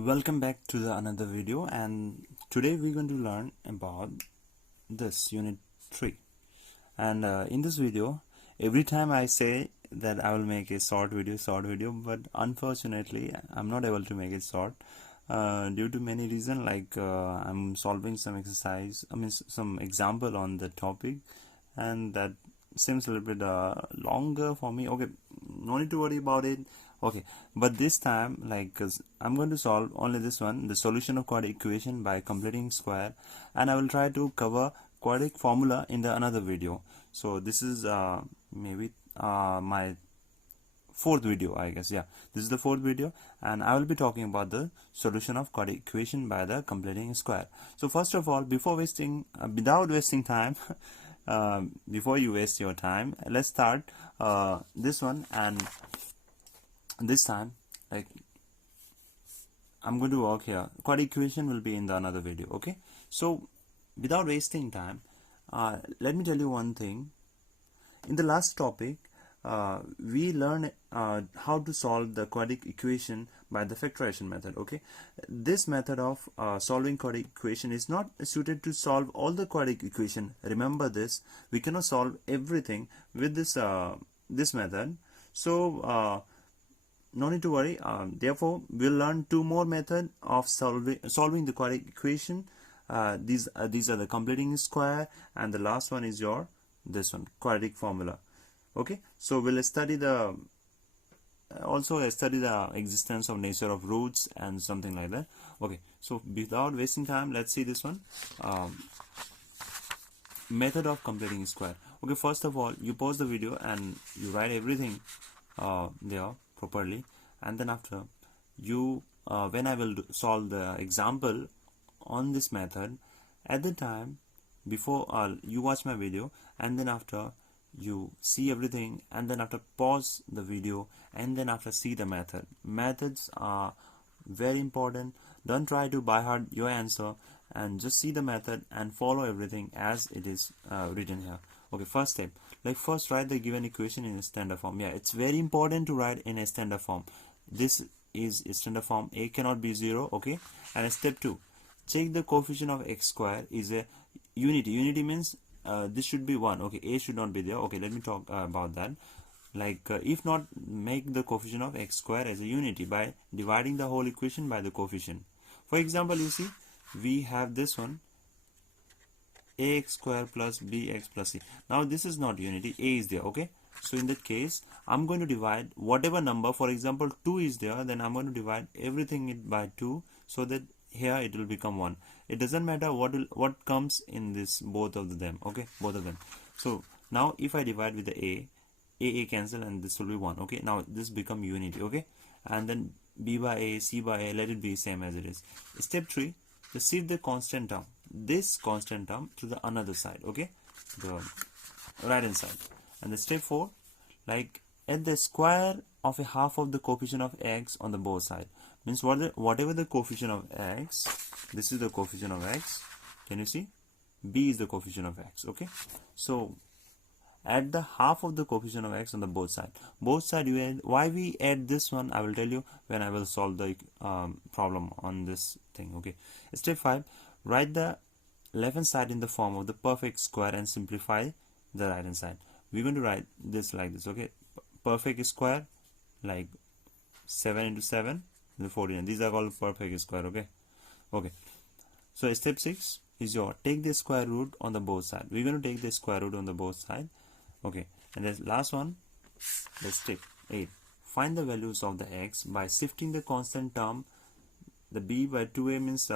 Welcome back to the another video, and today we're going to learn about this unit 3. And in this video, every time I say that I will make a short video, but unfortunately I'm not able to make it short due to many reasons, like I'm solving some exercise, some example on the topic, and that seems a little bit longer for me. Okay, no need to worry about it. Okay, but this time, like, cause I'm going to solve only this one, the solution of quadratic equation by completing square, and I will try to cover quadratic formula in the another video. So this is maybe my fourth video, I guess. Yeah, this is the fourth video, and I will be talking about the solution of quadratic equation by the completing square. So first of all, without wasting time, before you waste your time, let's start this one. And this time, like, I'm going to work here. Quadratic equation will be in the another video. Okay, so without wasting time, let me tell you one thing. In the last topic, we learned how to solve the quadratic equation by the factorization method. Okay, this method of solving quadratic equation is not suited to solve all the quadratic equation. Remember this, we cannot solve everything with this method. So no need to worry. Therefore, we'll learn two more methods of solving the quadratic equation. These are the completing square, and the last one is this one, quadratic formula. Okay, so we'll study the existence of nature of roots and something like that. Okay, so without wasting time, let's see this one, method of completing square. Okay, first of all, you pause the video and you write everything there properly, and then after you when I will solve the example on this method, at the time before you watch my video, and then after you see everything, and then after pause the video, and then after see the method. Methods are very important. Don't try to by heart your answer, and just see the method and follow everything as it is written here. Okay, first step, like, first write the given equation in a standard form. Yeah, it's very important to write in a standard form. This is a standard form. A cannot be 0. Okay, and step 2, check the coefficient of x square is a unity. Unity means this should be 1. Okay, a should not be there. Okay, let me talk about that. Like, if not, make the coefficient of x square as a unity by dividing the whole equation by the coefficient. For example, you see, we have this one, ax square plus bx plus c. Now this is not unity, a is there. Okay, so in that case, I'm going to divide whatever number. For example, 2 is there, then I'm going to divide everything by 2, so that here it will become 1. It doesn't matter what comes in this, both of them. Okay, both of them. So now if I divide with the a cancel, and this will be 1. Okay, now this become unity. Okay, and then b by a, c by a, let it be same as it is. Step 3, just shift the constant term, this constant term, to the another side. Okay, the right hand side. And the step 4, like, add the square of a half of the coefficient of x on the both side. Means whatever the coefficient of x, this is the coefficient of x. Can you see? B is the coefficient of x. Okay, so add the half of the coefficient of x on the both side. Both side you add. Why we add this one, I will tell you when I will solve the problem on this thing. Okay, step 5, write the left hand side in the form of the perfect square and simplify the right hand side. We're going to write this like this. Okay, perfect square, like 7 into 7 is 49. These are called perfect square. Okay, so step 6 is take the square root on the both side. We're going to take the square root on the both side. Okay, and the last one, the step 8, find the values of the x by shifting the constant term. The b by 2a means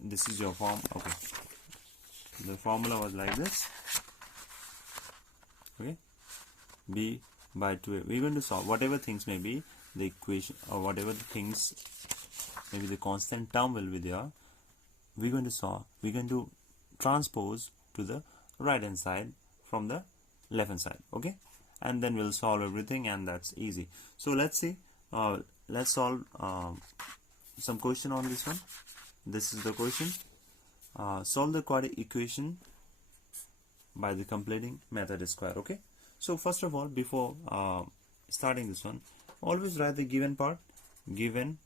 this is your form. Okay, the formula was like this. Okay, b by 2a. We're going to solve whatever things may be the equation, or whatever the things, maybe the constant term will be there. We're going to solve, we're going to transpose to the right hand side from the left hand side. Okay, and then we'll solve everything, and that's easy. So let's see, let's solve some question on this one. This is the question. Solve the quadratic equation by the completing method square. Okay, so first of all, before starting this one, always write the given part, given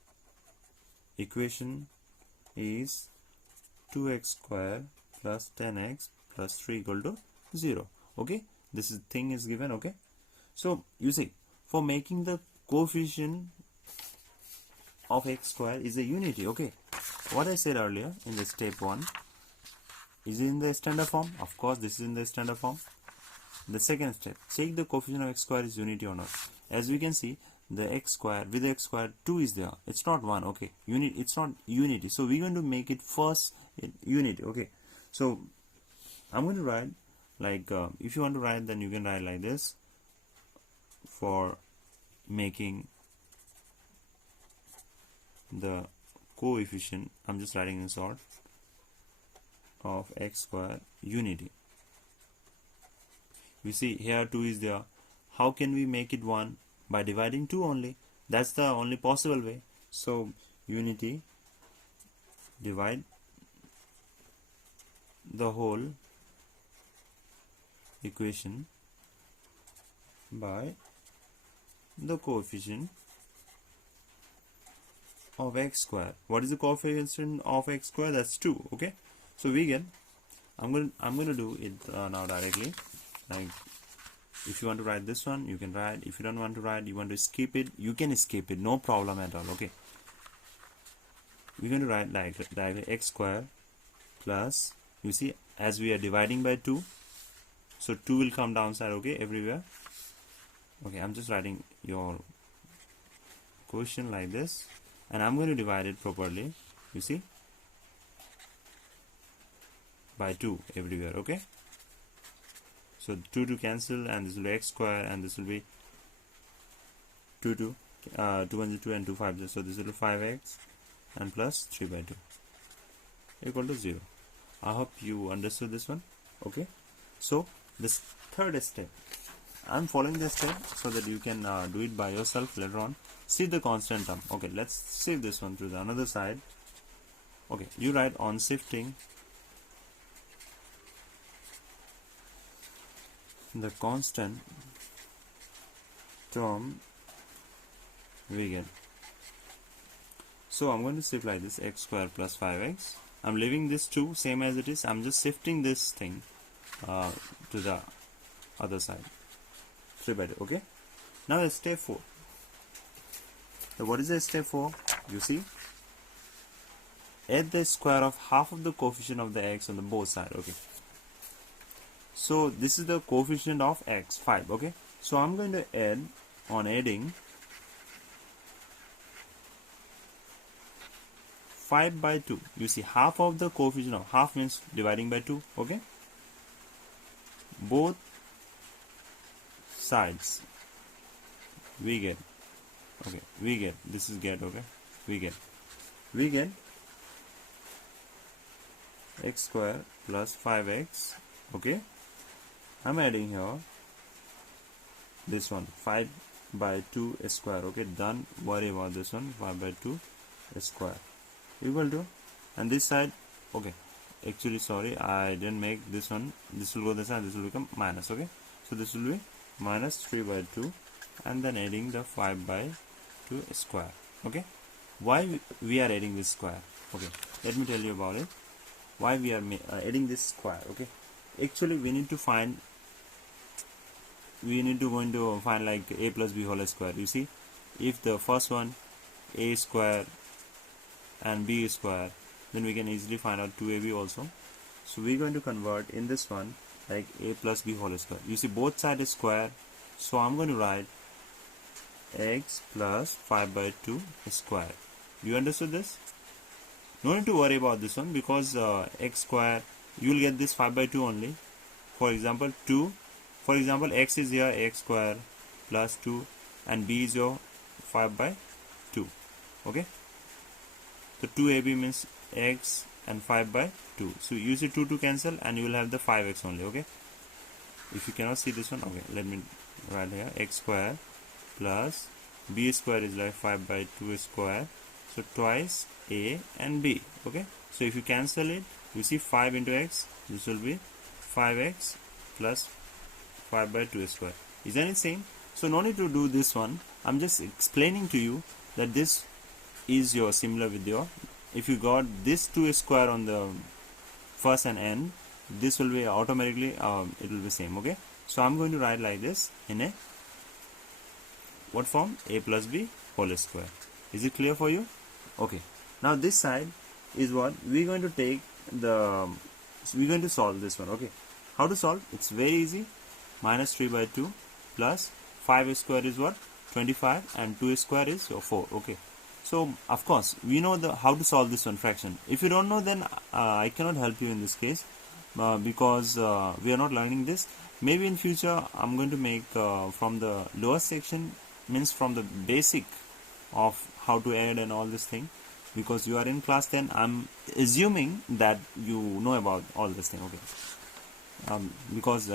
equation is 2x square plus 10x plus 3 equal to 0. Okay, this thing is given. Okay, so you see, for making the coefficient of x square is a unity. Okay, what I said earlier in the step 1, is it in the standard form? Of course, this is in the standard form. The second step, check the coefficient of x square is unity or not. As we can see, the x square, with x square 2 is there, it's not 1. Okay, it's not unity, so we're going to make it first in unity. Okay, so I'm going to write like if you want to write, then you can write like this. For making the coefficient, I'm just writing in short, of x square unity. You see here 2 is there. How can we make it 1? By dividing 2 only. That's the only possible way. So unity divide the whole equation by the coefficient of x square. What is the coefficient of x square? That's 2. Okay, so we get, I'm going to do it now directly. Like, if you want to write this one, you can write. If you don't want to write, you want to skip it, you can skip it, no problem at all. Okay, we're going to write like directly x square plus, you see, as we are dividing by 2, so 2 will come downside. Okay, everywhere. Okay, I'm just writing your quotient like this, and I'm going to divide it properly, you see, by 2 everywhere. Okay, so 2 to cancel, and this will be x square, and this will be 2 1 2 and 2 5, so this will be 5x and plus 3 by 2 equal to 0. I hope you understood this one. Okay, so this third step, I'm following the step so that you can do it by yourself later on. See the constant term. Okay, let's shift this one to the another side. Okay, you write on shifting the constant term we get. So I'm going to shift like this, x square plus 5x. I'm leaving this 2 same as it is. I'm just shifting this thing to the other side. 3 by 2. Okay, now step 4. So what is the step 4? You see, add the square of half of the coefficient of the x on the both side. Okay, so this is the coefficient of x, 5. Okay, so I'm going to add, on adding 5 by 2, you see, half of the coefficient of, half means dividing by 2. Okay, both sides we get. Okay, we get, this is get. Okay, we get x square plus 5x. Okay, I'm adding here this one, 5 by 2 square. Okay, don't worry about this one, 5 by 2 square equal to, and this side, okay, actually sorry, I didn't make this one, this will go this side, this will become minus. Okay, so this will be minus 3 by 2, and then adding the 5 by 2 square. Okay, why we are adding this square? Okay, let me tell you about it. Why we are adding this square? Okay, actually we need to find, going to find like a plus b whole square. You see, if the first one a square and b square, then we can easily find out 2ab also. So we're going to convert in this one like a plus b whole square. You see, both sides is square, so I'm going to write x plus 5 by 2 square. You understood this? No need to worry about this one, because x square, you will get this 5 by 2 only. For example, 2, for example, x is here, x square plus 2, and b is your 5 by 2. Okay, so 2ab means x and 5 by 2. So use the 2 to cancel, and you will have the 5x only. Okay, if you cannot see this one, okay, let me write here, x square plus b square is like 5 by 2 square, so twice a and b. Okay, so if you cancel it, you see 5 into x, this will be 5x plus 5 by 2 square. Is that same? So no need to do this one. I'm just explaining to you that this is your similar with your, if you got this 2 square on the first and end, this will be automatically it will be same. Okay, so I'm going to write like this in a what form? A plus b whole square. Is it clear for you? Okay, now this side is what we're going to take the, so we're going to solve this one. Okay, how to solve? It's very easy. Minus 3 by 2 plus 5 square is what? 25, and 2 square is 4. Okay, so of course we know the how to solve this one fraction. If you don't know, then I cannot help you in this case, because we are not learning this. Maybe in future I'm going to make from the lower section, means from the basic of how to add and all this thing, because you are in class 10. I'm assuming that you know about all this thing. Okay, because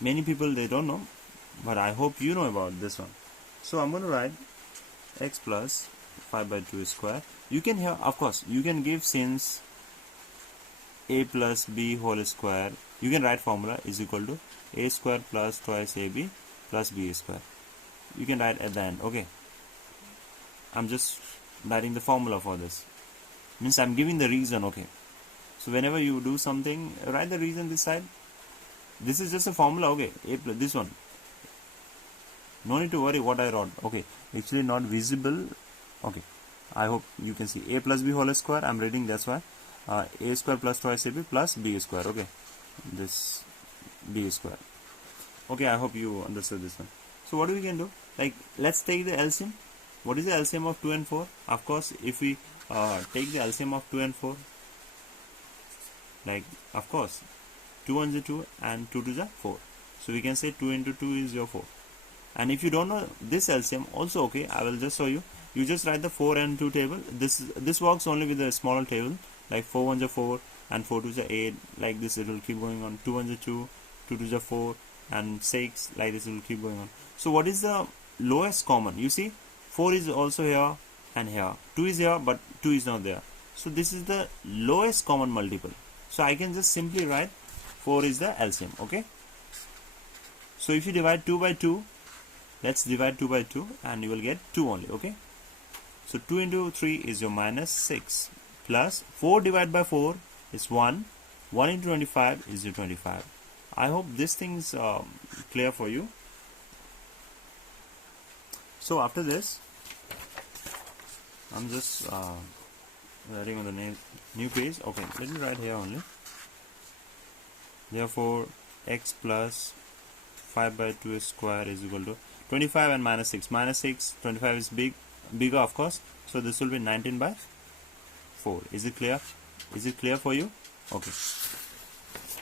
many people, they don't know, but I hope you know about this one. So I'm going to write x plus 5 by 2 square. You can here, of course, you can give, since a plus b whole square, you can write formula is equal to a square plus twice ab plus b square. You can write at the end. Okay, I'm just writing the formula for this, means I'm giving the reason. Okay, so whenever you do something, write the reason this side. This is just a formula. Okay, a plus this one, no need to worry what I wrote. Okay, actually not visible. Okay, I hope you can see a plus b whole square. I'm reading, that's why. A square plus twice ab plus b square. Okay, this b square. Okay, I hope you understood this one. So what we can do? Like, let's take the LCM. What is the LCM of 2 and 4? Of course, if we take the LCM of 2 and 4, like, of course, 2 1 is 2 and 2 2 is 4. So we can say 2 into 2 is your 4. And if you don't know this LCM also, okay, I will just show you. You just write the 4 and 2 table. This works only with a smaller table, like 4 1 is 4 and 4 2 is 8. Like this, it will keep going on. 2 1 is 2, 2 2 is 4 and 6. Like this, it will keep going on. So what is the lowest common? You see, 4 is also here and here. 2 is here, but 2 is not there. So this is the lowest common multiple. So I can just simply write 4 is the LCM. Okay. So if you divide 2 by 2, let's divide 2 by 2 and you will get 2 only. Okay. So 2 into 3 is your minus 6 plus 4 divided by 4 is 1. 1 into 25 is your 25. I hope this thing is clear for you. So after this, I'm just writing on the new page. Okay, let me write here only. Therefore, x plus 5 by 2 square is equal to 25 and minus 6. Minus 6, 25 is bigger of course. So this will be 19 by 4. Is it clear? Is it clear for you? Okay.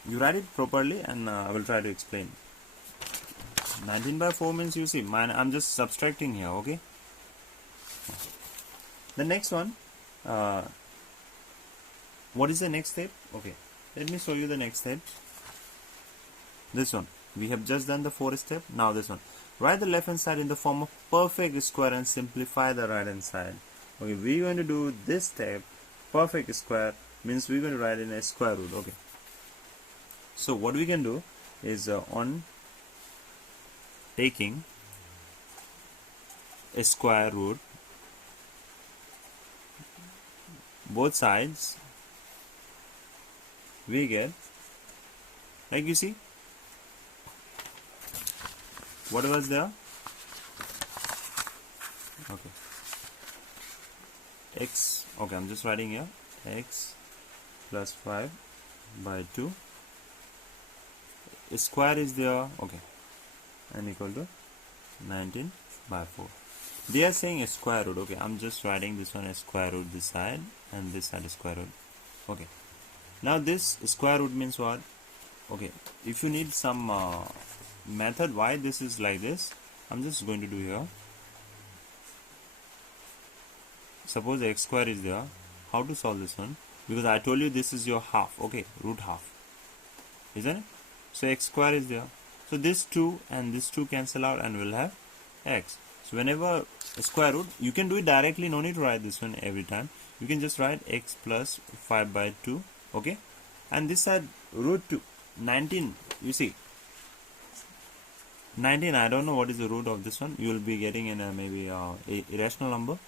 You write it properly and I will try to explain. 19 by 4 means, you see, I'm just subtracting here. Okay. The next one, what is the next step? Okay, let me show you the next step. This one, we have just done the 4th step. Now this one, write the left hand side in the form of perfect square and simplify the right hand side. Okay, we're going to do this step. Perfect square means we're going to write in a square root. Okay, so what we can do is on taking a square root, both sides, we get, like, you see, what was there? Okay, x, okay, I'm just writing here, x plus 5 by 2, a square is there, okay, and equal to 19 by 4. They are saying a square root. Okay, I'm just writing this one as square root this side and this side is square root. Okay, now this square root means what? Okay, if you need some method why this is like this, I'm just going to do here. Suppose x square is there. How to solve this one? Because I told you this is your half. Okay, root half, isn't it? So x square is there. So this 2 and this 2 cancel out and we'll have x. So whenever a square root, you can do it directly, no need to write this one every time. You can just write x plus 5 by 2, okay? And this side root 2, 19, you see. 19, I don't know what is the root of this one. You will be getting in a maybe a irrational number.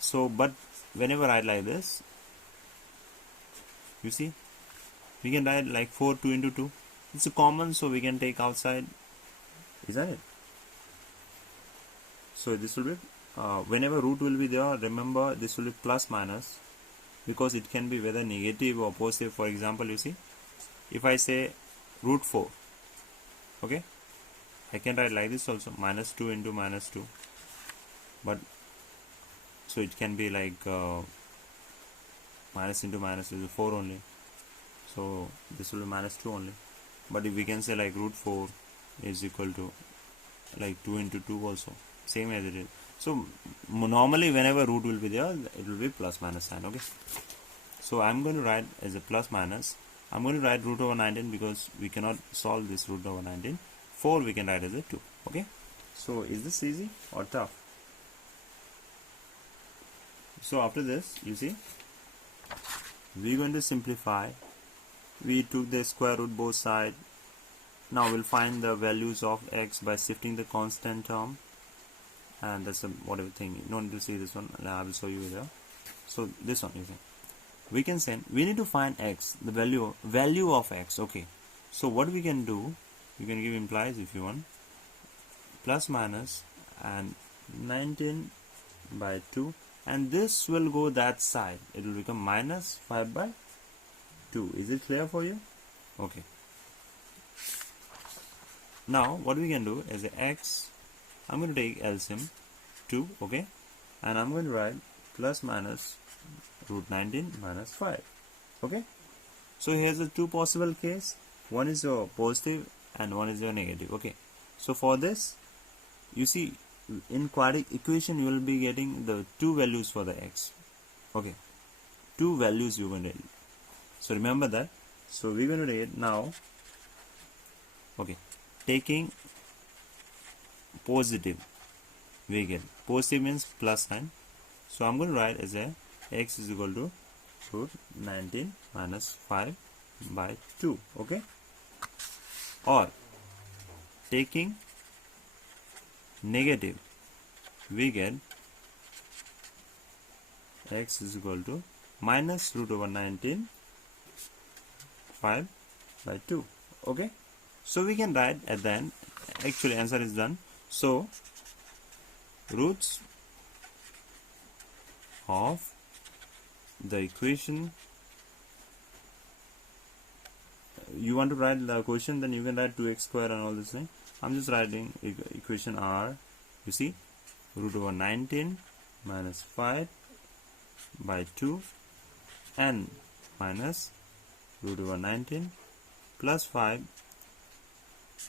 So but whenever I write like this, you see, we can write like 4 2 into 2. It's a common, so we can take outside, isn't it? So this will be whenever root will be there, remember this will be plus minus, because it can be whether negative or positive. For example, you see, if I say root 4, okay, I can write like this also, minus 2 into minus 2, but so it can be like minus into minus is 4 only, so this will be minus 2 only. But if we can say like root 4 is equal to like 2 into 2 also, same as it is. So normally whenever root will be there, it will be plus minus sign. Okay, so I'm going to write as a plus minus. I'm going to write root over 19 because we cannot solve this root over 19. 4 we can write as a 2. Okay, so is this easy or tough? So after this, you see, we're going to simplify. We took the square root both sides. Now we'll find the values of x by shifting the constant term, and that's a whatever thing. You don't need to see this one. I will show you here. So this one, you see, we can say we need to find x, the value of x. Okay, so what we can do, you can give implies if you want, plus minus and 19 by 2, and this will go that side. It will become minus 5 by 2. Is it clear for you? Okay. Now what we can do is x, I'm going to take LCM 2, okay, and I'm going to write plus minus root 19 minus 5. Okay, so here's the two possible case. One is your positive and one is your negative. Okay, so for this, you see, in quadratic equation you will be getting the two values for the x. Okay, two values you're going to get. So remember that. So we're going to take it now. Okay, taking positive, we get positive means plus sign. So I'm going to write as a x is equal to root 19 minus 5 by 2. Okay, or taking negative, we get x is equal to minus root over 19 5 by 2. Okay, so we can write at the end, actually answer is done. So roots of the equation, you want to write the equation, then you can write 2x square and all this thing. I'm just writing equation R. You see, root over 19 minus 5 by 2 and minus root over 19 plus 5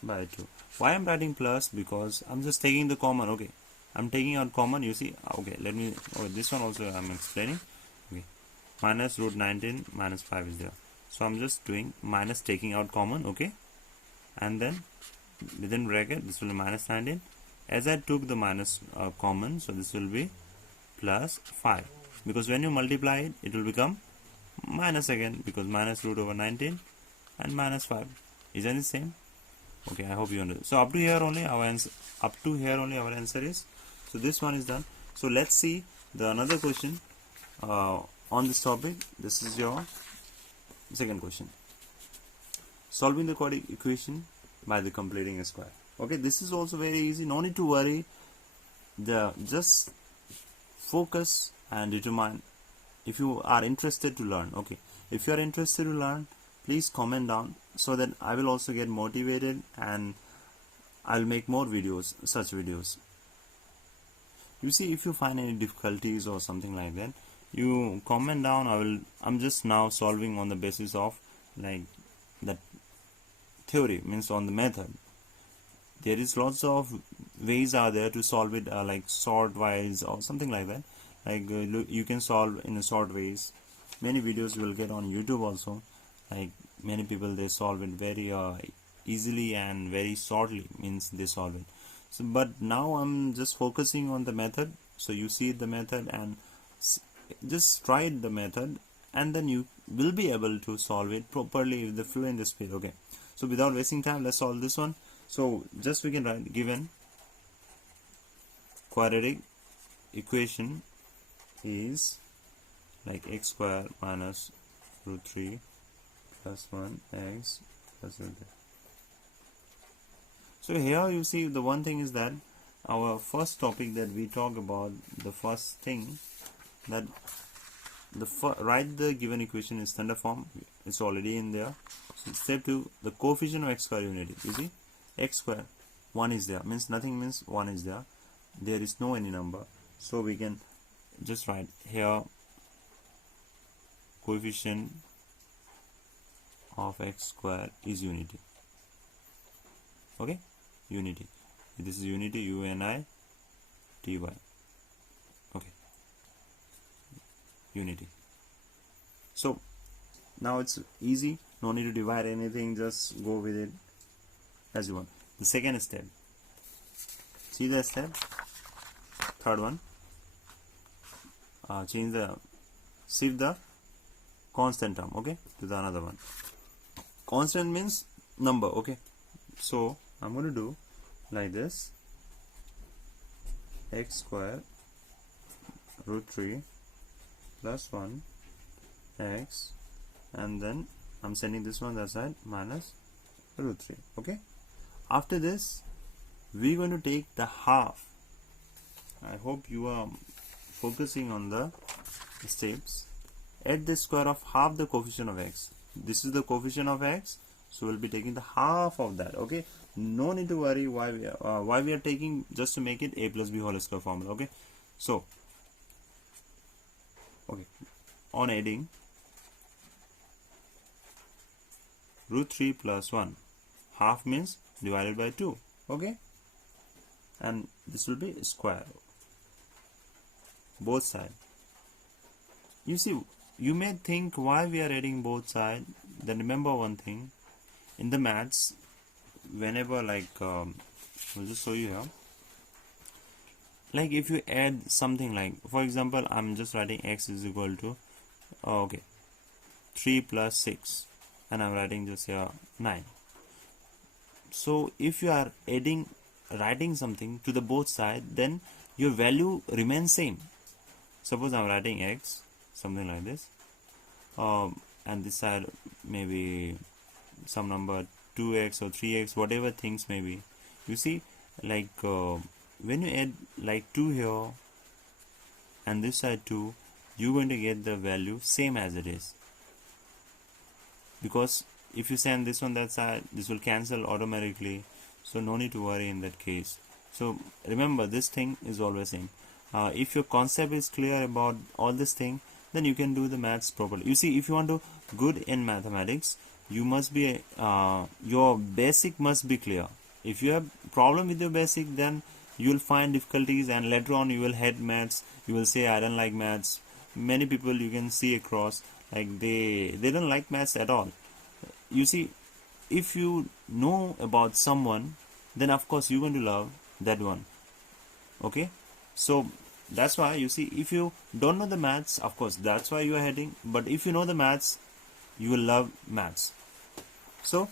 by 2. Why I'm writing plus? Because I'm just taking the common. Okay, I'm taking out common. You see, okay, let me, this one also I'm explaining. Okay, minus root 19 minus 5 is there, so I'm just doing minus, taking out common. Okay, and then within bracket this will be minus 19. As I took the minus common, so this will be plus 5, because when you multiply it, it will become minus again, because minus root over 19 and minus 5, isn't it same? Okay, I hope you understand. So up to here only our answer is. So this one is done. So let's see the another question on this topic. This is your second question. Solving the quadratic equation by the completing a square. Okay, this is also very easy. No need to worry. Just focus and determine if you are interested to learn. Okay, if you are interested to learn, please comment down so that I will also get motivated and I'll make more videos, such videos. You see, if you find any difficulties or something like that, you comment down. I'm just now solving on the basis of like that theory, means on the method. There is lots of ways are there to solve it, like sort wise or something like that. Like you can solve in a sort ways. Many videos you will get on YouTube also. Like many people, they solve it very easily and very shortly, means they solve it. So but now I'm just focusing on the method. So you see the method and just try the method, and then you will be able to solve it properly with the flow and the speed. Okay, so without wasting time, let's solve this one. So just we can write given quadratic equation is like x square minus root 3 plus 1 x plus root 3. So here you see the one thing is that our first topic that we talk about, the first thing that write the given equation in standard form. It's already in there. So step 2, the coefficient of x square unity. You see x square 1 is there, means nothing, means 1 is there. There is no any number, so we can just write here coefficient of x square is unity. Okay, unity. This is unity, UNITY. Okay, unity. So now it's easy, no need to divide anything, just go with it as you want. The second step, see the step, third one, shift the constant term, okay, to the another one. Constant means number, okay. So I'm going to do like this, x square root 3 plus 1 x, and then I'm sending this one that side, minus root 3. Okay, after this we're going to take the half. I hope you are focusing on the steps. Add the square of half the coefficient of x. This is the coefficient of x, so we'll be taking the half of that. Okay, no need to worry why we are taking, just to make it a plus b whole square formula. Okay, so okay, on adding root 3 plus 1, half means divided by 2. Okay, and this will be square both sides. You see, you may think why we are adding both sides. Then remember one thing, in the maths, whenever like I'll just show you here, like if you add something, like for example I'm just writing x is equal to 3 plus 6, and I'm writing just here 9. So if you are writing something to the both side, then your value remains same. Suppose I'm writing x, something like this, and this side maybe some number 2x or 3x, whatever things may be. You see, like when you add like 2 here and this side 2, you're going to get the value same as it is, because if you send this one that side, this will cancel automatically, so no need to worry in that case. So remember, this thing is always same. If your concept is clear about all this thing, then you can do the maths properly. You see, if you want to good in mathematics, you must be your basic must be clear. If you have problem with your basic, then you will find difficulties, and later on you will hate maths. You will say I don't like maths. Many people you can see across, like they don't like maths at all. You see, if you know about someone, then of course you're going to love that one. Okay, so that's why you see, if you don't know the maths, of course that's why you are hating, but if you know the maths, you will love maths. So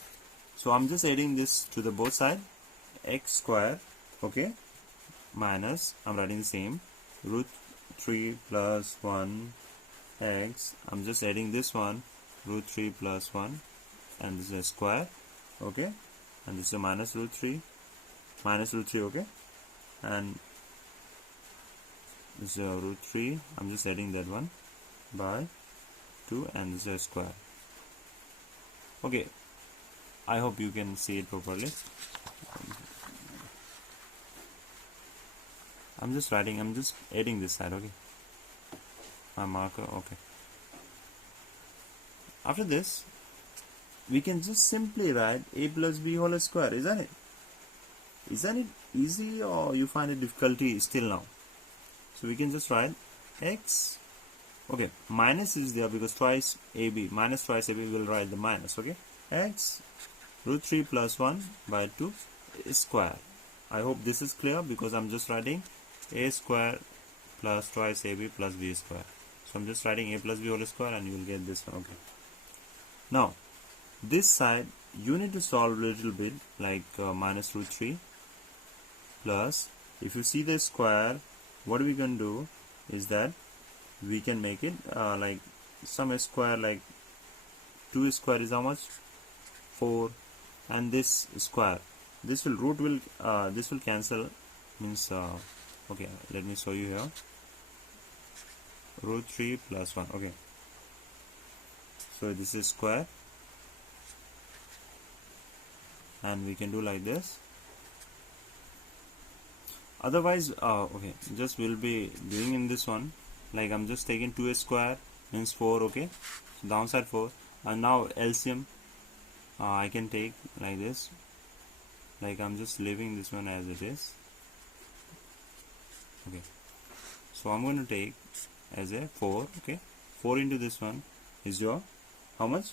I'm just adding this to the both side, x square, okay, minus, I'm writing the same, root 3 plus 1 x, I'm just adding this one, root 3 plus 1, and this is a square, okay, and this is a minus root 3, okay, and this is a root 3, I'm just adding that one, by 2, and this is a square. Okay, I hope you can see it properly. I'm just adding this side, okay, my marker, okay. After this, we can just simply write a plus b whole square, isn't it? Isn't it easy, or you find it difficulty still now? So we can just write x, okay, minus is there because twice ab, minus twice ab, we will write the minus, okay, x root 3 plus 1 by 2 square. I hope this is clear, because I'm just writing a square plus twice ab plus b square. So I'm just writing a plus b whole square, and you will get this one, okay. Now this side you need to solve a little bit, like minus root 3 plus, if you see the square, what we can do is that we can make it like some square, like 2 square is how much? 4. And this square, this will root will this will cancel, means okay, let me show you here. Root 3 plus 1. Okay, so this is square, and we can do like this. Otherwise okay, just we'll be doing in this one, like I'm just taking 2 square means 4. Okay, so downside 4, and now LCM I can take like this, like I'm just leaving this one as it is. Okay, so I'm going to take as a 4. Okay, 4 into this one is your how much?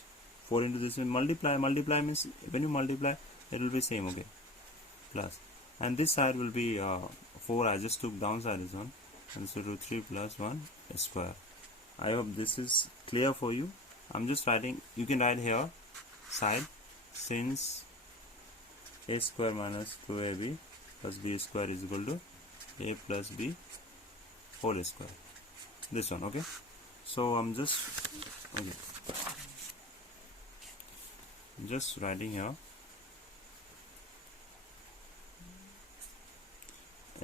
4 into this one, multiply means when you multiply it will be same. Okay, plus, and this side will be 4. I just took downside this one, and so root 3 plus 1 square. I hope this is clear for you. I'm just writing, you can write here side, since a square minus 2ab plus b square is equal to a plus b whole square, this one. Okay, so I'm just just writing here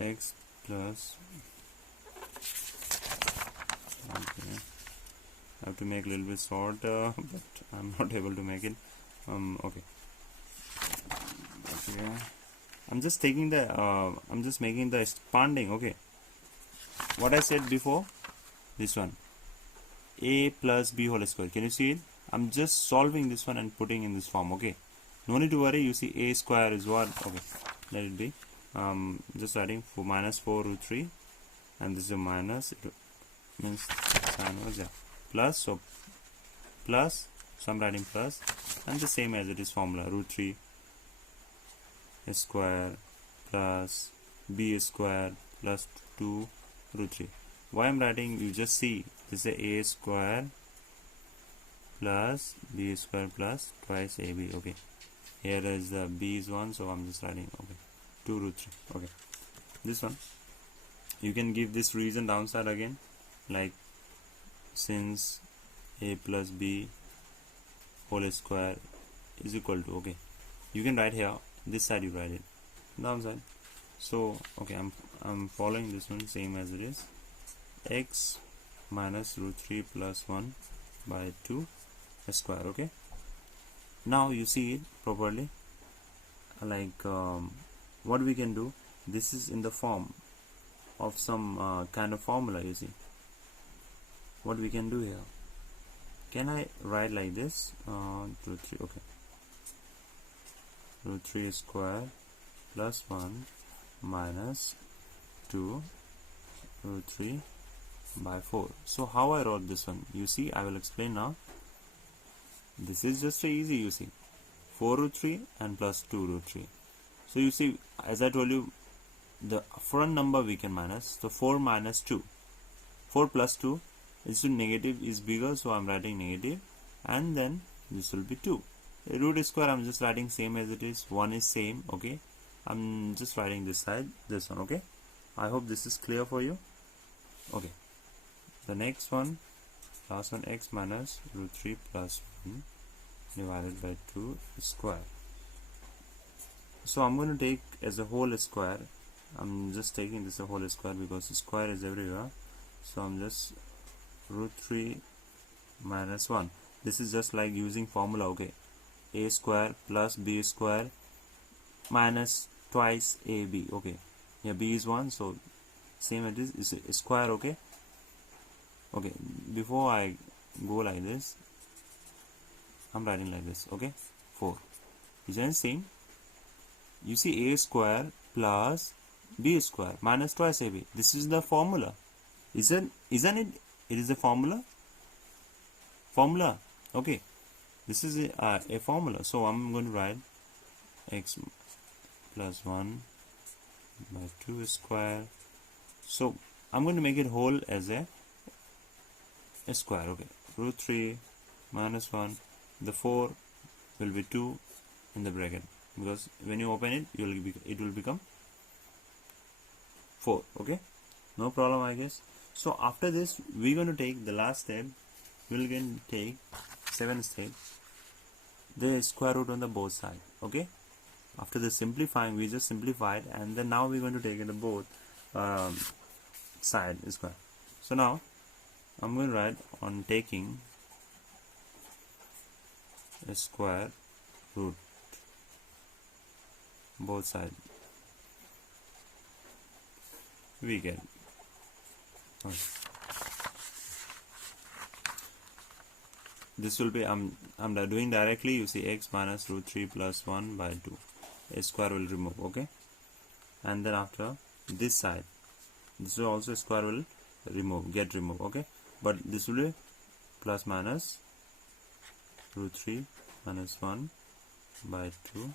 x plus, okay, I have to make a little bit shorter, but I'm not able to make it. Okay, I'm just taking the I'm just making the expanding. Okay, what I said before, this one, a plus b whole square, can you see it? I'm just solving this one and putting in this form. Okay, no need to worry. You see a square is what? Okay, let it be. Just writing for minus 4 root 3, and this is a minus, it means sign was, yeah, plus, so plus, so I'm writing plus, and the same as it is formula, root 3 square plus b square plus 2 root 3. Why I'm writing, you just see, this is a square plus b square plus twice ab. Okay, here is the b is 1, so I'm just writing, okay, 2 root 3. Okay, this one you can give this reason downside again, like since a plus b whole square is equal to, okay, you can write here, this side you write it downside. So okay, I'm following this one same as it is, x minus root 3 plus 1 by 2 square. Okay, now you see it properly, like what we can do, this is in the form of some kind of formula. You see what we can do here, can I write like this, root 3, okay, root 3 square plus 1 minus 2 root 3 by 4. So how I wrote this one, you see, I will explain now. This is just easy, you see, 4 root 3 and plus 2 root 3. So you see, as I told you, the front number we can minus, so 4 minus 2, 4 plus 2 is to negative is bigger, so I'm writing negative, and then this will be 2. The root square I'm just writing same as it is, 1 is same. Okay, I'm just writing this side, this one. Okay, I hope this is clear for you. Okay, the next one, last one, x minus root 3 plus 1 divided by 2 square. So I'm going to take as a whole square, I'm just taking this a whole square because square is everywhere. So I'm just root 3 minus 1. This is just like using formula. Okay, a square plus b square minus twice ab. Okay, yeah, b is 1, so same it is a square. Okay, okay, before I go like this, I'm writing like this. Okay, 4 is the same. You see, a square plus b square minus twice ab. This is the formula, isn't it? It is a formula. Okay, this is a formula. So I'm going to write x plus 1 by 2 square. So I'm going to make it whole as a square. Okay, root 3 minus 1, the 4 will be 2 in the bracket, because when you open it, it will become 4. Okay, no problem, I guess. So after this, we're going to take the last step. We're going to take 7th step, the square root on the both side. Okay. After the simplifying, we just simplified, and then now we're going to take it to both side square. So now I'm going to write on taking a square root both sides, we get okay. This will be I'm doing directly. You see x minus root 3 plus 1 by 2. A square will remove. Okay, and then after this side, this will also square will get removed. Okay, but this will be plus minus root 3 minus 1 by 2.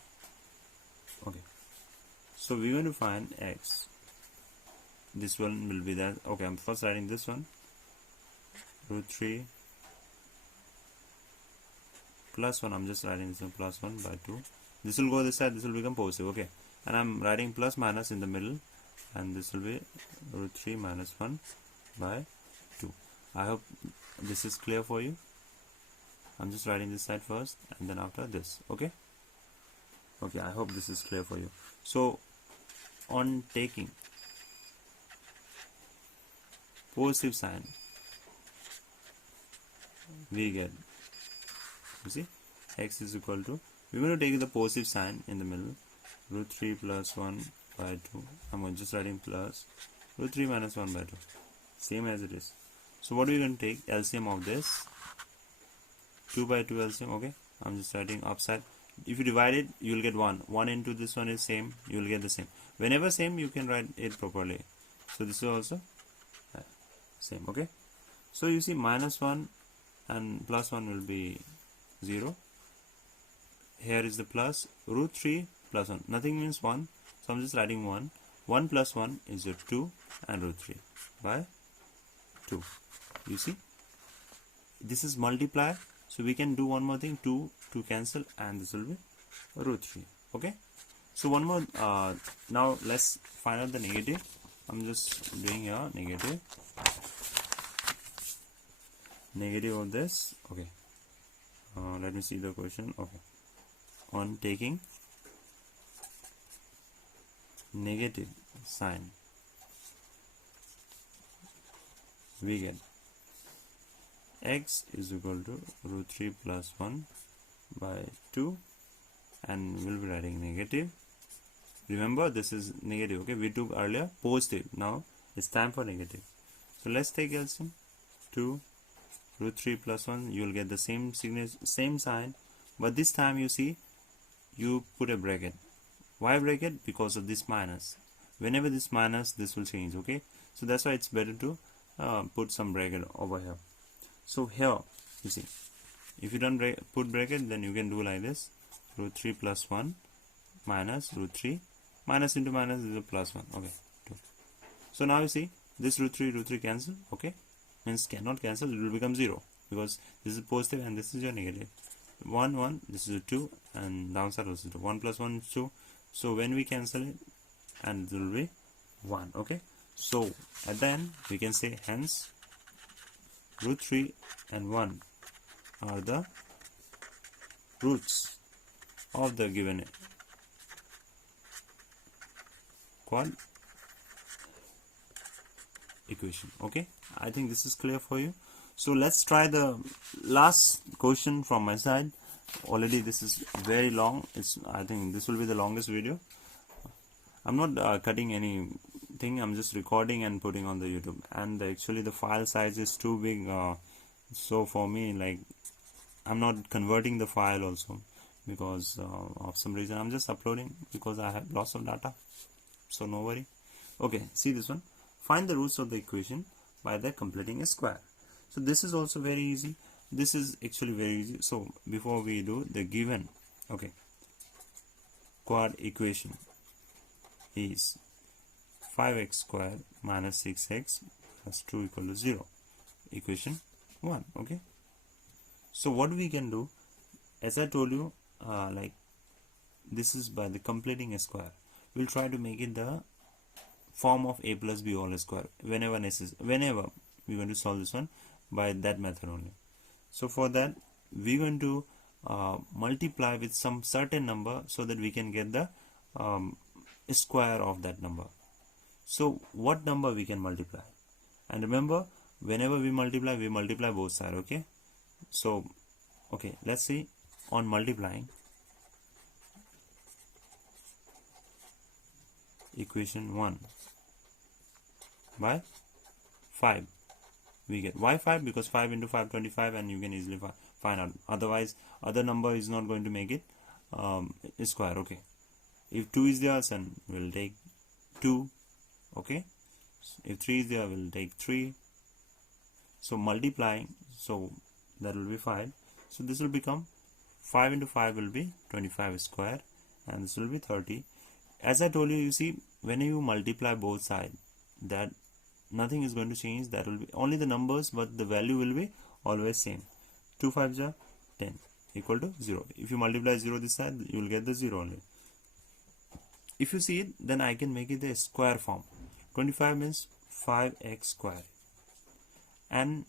Okay, so we're going to find x. This one will be that. Okay, I'm first writing this one, root 3 plus 1. I'm just writing this one, plus 1 by 2. This will go this side, this will become positive. Okay, and I'm writing plus minus in the middle, and this will be root 3 minus 1 by 2. I hope this is clear for you. I'm just writing this side first, and then after this. Okay, I hope this is clear for you. So on taking positive sign, we get, you see, x is equal to, we're going to take the positive sign in the middle, root 3 plus 1 by 2. I'm just writing plus root 3 minus 1 by 2, same as it is. So what are we going to take? LCM of this, 2 by 2 LCM. Okay, I'm just writing upside. If you divide it, you will get 1. 1 into this one is same, you will get the same. Whenever same, you can write it properly. So this is also same. Okay, so you see minus 1 and plus 1 will be 0. Here is the plus, root 3 plus 1. Nothing means 1, so I'm just writing 1. 1 plus 1 is a 2, and root 3 by 2. You see, this is multiply, so we can do one more thing, 2 cancel, and this will be root 3. Okay, so one more. Now let's find out the negative. I'm just doing here negative of this. Okay, let me see the question. Okay, on taking negative sign, we get x is equal to root 3 plus 1 by 2, and we'll be writing negative. Remember, this is negative. Okay, we took earlier positive, now it's time for negative. So let's take LCM. 2 root 3 plus 1, you will get the same sign, but this time you see, you put a bracket. Why bracket? Because of this minus. Whenever this minus, this will change. Okay, so that's why it's better to put some bracket over here. So here you see, if you don't put bracket, then you can do like this, root 3 plus 1 minus root 3, minus into minus is a plus 1. Okay, 2. So now you see, this root 3 cancel. Okay, means cannot cancel, it will become 0, because this is positive and this is your negative. 1 1, this is a 2, and downside also 2. 1 plus 1 is 2. So when we cancel it, and it will be 1. Okay, so at the end we can say, hence root 3 and 1 are the roots of the given quad equation. Okay, I think this is clear for you. So let's try the last question from my side. Already this is very long. I think this will be the longest video. I'm not cutting anything, I'm just recording and putting on the YouTube, and actually the file size is too big, so for me, like, I'm not converting the file also, because of some reason I'm just uploading, because I have lots of data, so no worry. Okay, see this one, find the roots of the equation by the completing a square. So this is also very easy. This is actually very easy. So before we do the given, okay, quad equation is 5x squared minus 6x plus 2 equal to 0, equation 1. Okay, so what we can do, as I told you, like, this is by the completing a square. We'll try to make it the form of a plus b whole square whenever necessary, whenever we're going to solve this one by that method only. So for that we're going to multiply with some certain number so that we can get the square of that number. So what number we can multiply? And remember, whenever we multiply both sides. Okay, so okay, let's see. On multiplying, equation 1 by 5, we get why 5? Because 5 into 5 25, and you can easily find out. Otherwise other number is not going to make it square. Okay, if 2 is there, then we'll take 2. Okay, if 3 is there, we'll take 3. So multiplying, so that will be 5. So this will become 5 into 5 will be 25 square, and this will be 30. As I told you, you see, when you multiply both sides, that nothing is going to change. That will be only the numbers, but the value will be always same. 2 5s are 10 equal to 0. If you multiply 0 this side, you will get the 0 only. If you see it, then I can make it the square form. 25 means 5x square. And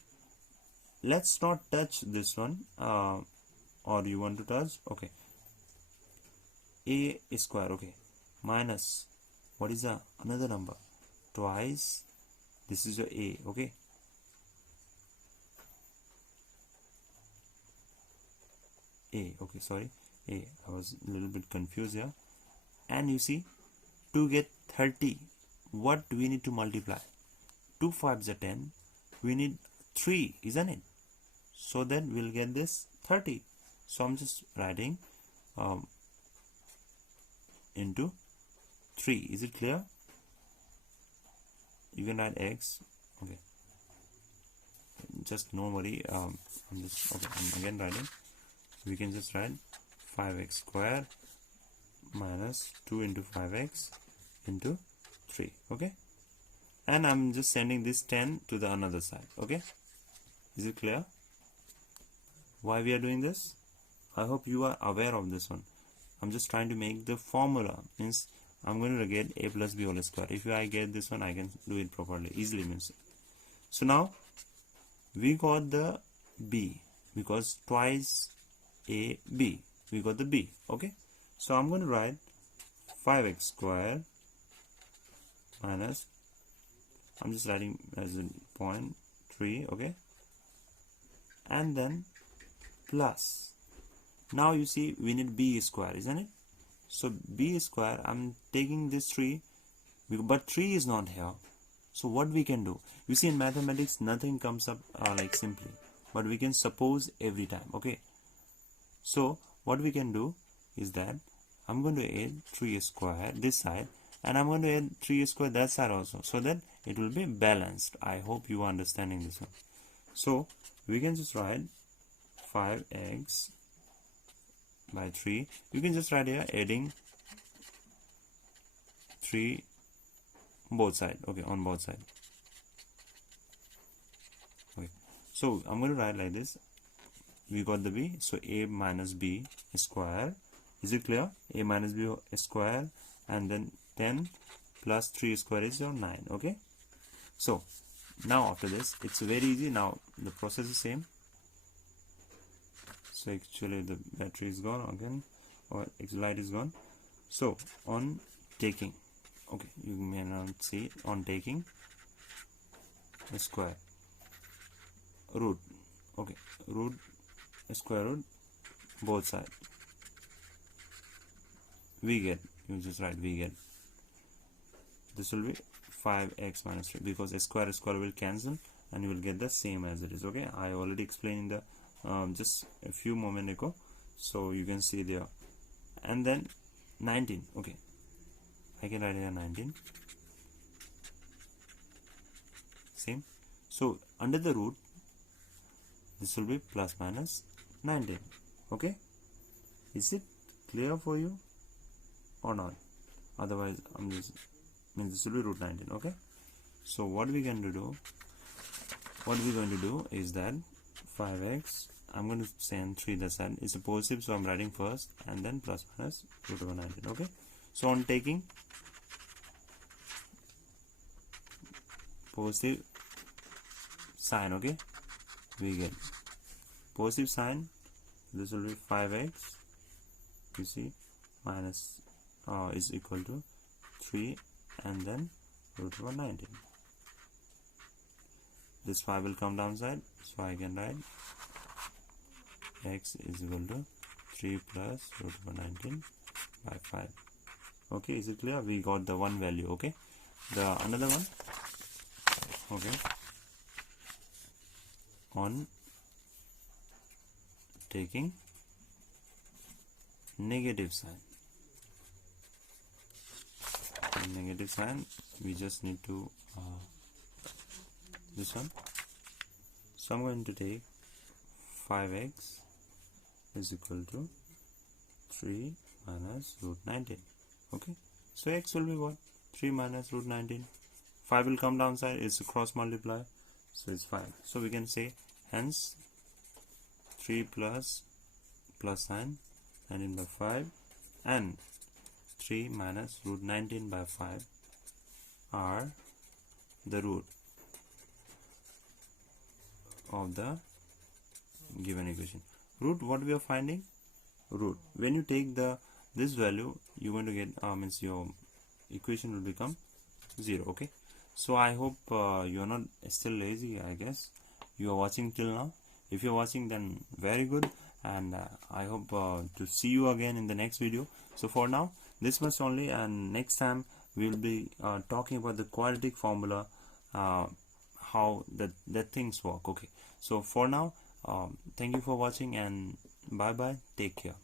let's not touch this one, or you want to touch? Okay, a square. Okay, minus, what is the another number? Twice, this is your a. Okay, a. Okay, sorry, a. I was a little bit confused here. And you see, to get 30, what do we need to multiply? 2 5s are 10. We need 3, isn't it? So then we'll get this 30. So I'm just writing into 3. Is it clear? You can write x. Okay, just no worry. I'm again writing. We can just write 5x square minus 2 into 5x into 3. Okay, and I'm just sending this 10 to the another side. Okay, is it clear why we are doing this? I hope you are aware of this one. I'm just trying to make the formula, means I'm going to get a plus b whole square. If I get this one, I can do it properly, easily means. So now we got the b, because twice a b, we got the b. Okay, so I'm going to write 5x square minus, I'm just writing as a point 3. Okay, and then plus, now you see we need b square, isn't it? So b square, I'm taking this 3, but 3 is not here. So what we can do, you see, in mathematics nothing comes up like simply, but we can suppose every time. Okay, so what we can do is that I'm going to add 3 square this side, and I'm going to add 3 square that side also, so that it will be balanced. I hope you are understanding this one. So we can just write 5x by 3. You can just write here adding 3 both sides. Okay, on both sides. Okay, so I'm going to write like this. We got the b, so a minus b square. Is it clear? A minus b square, and then 10 plus 3 square is your 9. Okay, so now after this, it's very easy. Now the process is same. So actually the battery is gone again, or light is gone. So on taking, okay, you may not see it. On taking a square root, okay, root square root both sides, we get, you just write we get, this will be 5x minus 3, because a square will cancel and you will get the same as it is. Okay, I already explained in the just a few moments ago, so you can see there. And then 19. Okay, I can write here 19, same. So under the root, this will be plus minus 19. Okay, is it clear for you or not? Otherwise I'm just, means this will be root 19. Okay, so what we're going to do is that 5x, I'm going to send 3 the side, it's a positive, so I'm writing first, and then plus minus root over 19. Okay, so on taking positive sign. Okay, we get positive sign. This will be 5x, you see, minus is equal to 3 and then root over 19. This 5 will come downside, so I can write x is equal to 3 plus root over 19 by 5. Okay, is it clear? We got the one value. Okay, the another one. Okay, on taking negative sign, we just need to this one. So I'm going to take 5x is equal to 3 minus root 19. Okay, so x will be what? 3 minus root 19. 5 will come downside, it's a cross multiply, so it's 5. So we can say hence 3 plus sign 19 by 5 and 3 minus root 19 by 5 are the root of the given equation. Root, what we are finding? Root. When you take this value, you're going to get means your equation will become 0. Okay, so I hope you're not still lazy. I guess you are watching till now. If you're watching, then very good, and I hope to see you again in the next video. So for now, this much only, and next time we will be talking about the quadratic formula, how that things work. Okay, so for now, thank you for watching and bye bye, take care.